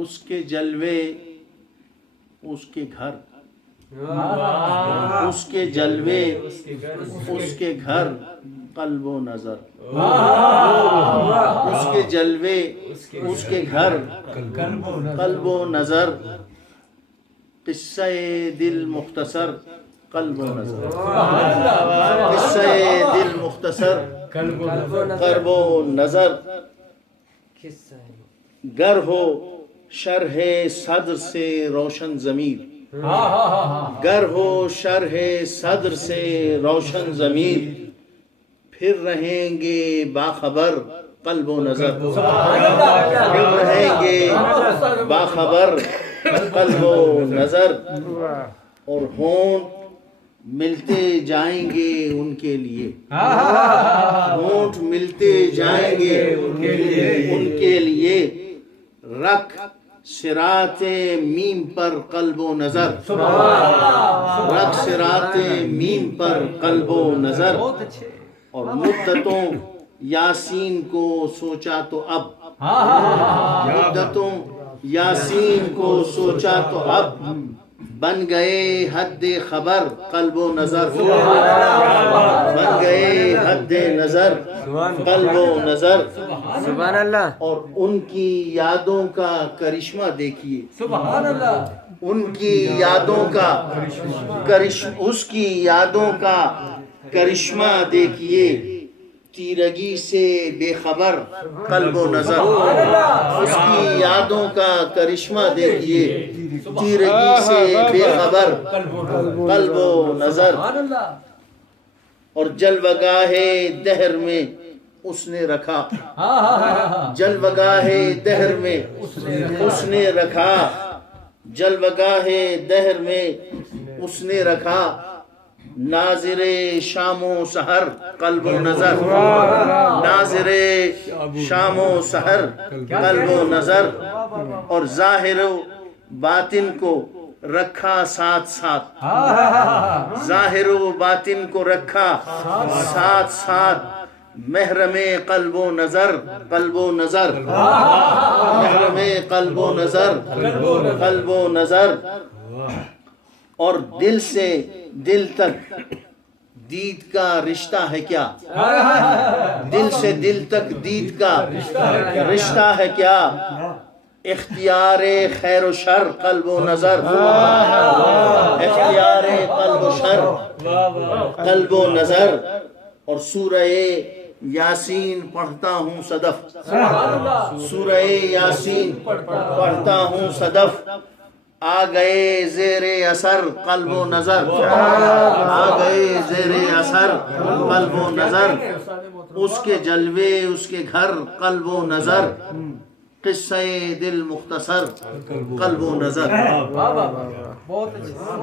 اس کے جلوے اس کے گھر، اس کے جلوے اس کے گھر قلب و نظر، اس کے جلوے اس کے گھر قلب و نظر، قصہ دل مختصر قلب و نظر، قصہ دل مختصر قلب و نظر، گر ہو شرح صدر سے روشن ضمیر، گر ہو شرح صدر سے روشن ضمیر، پھر رہیں گے باخبر قلب و نظر، پھر رہیں گے باخبر قلب و نظر، اور ہونٹ ملتے جائیں گے ان کے لیے، ہونٹ ملتے جائیں گے ان کے لیے، رکھ صراط میم پر قلب و نظر، رکھ صراط میم پر قلب و نظر، اور مدتوں یاسین کو سوچا تو اب، مدتوں یاسین کو سوچا تو اب، بن گئے حد خبر قلب و نظر، بن گئے حد نظر قلب و نظر، سبحان اللہ، اور ان کی یادوں کا کرشمہ دیکھیے، سبحان اللہ، ان کی یادوں کا اس کی یادوں کا کرشمہ دیکھیے، تیرگی سے بے خبر قلب و نظر، اس کی یادوں کا کرشمہ دیکھیے، تیرگی سے بے خبر قلب و نظر، اور جلوگاہ دہر میں اس نے رکھا، جلوگاہ دہر میں اس نے رکھا، جلوگاہ دہر میں اس نے رکھا، ناظر شام و سحر قلب و نظر، ناظر شام و سحر قلب و نظر، اور ظاہر و باطن کو رکھا ساتھ ساتھ، ظاہر و باطن کو رکھا ساتھ ساتھ، محرم قلب و نظر قلب و نظر، محرم قلب و نظر قلب و نظر، اور دل سے دل تک دید کا رشتہ ہے کیا، دل سے دل تک دید کا رشتہ ہے کیا، اختیار خیر و شر قلب و نظر، اختیار قلب و شر قلب و نظر، اور سورہ یاسین پڑھتا ہوں صدف، سورہ یاسین پڑھتا ہوں صدف، آ گئے زیر اثر قلب و نظر، آ گئے زیر اثر قلب و نظر، اس کے جلوے اس کے گھر قلب و نظر، قصہ دل مختصر قلب و نظر۔ بہت اچھا،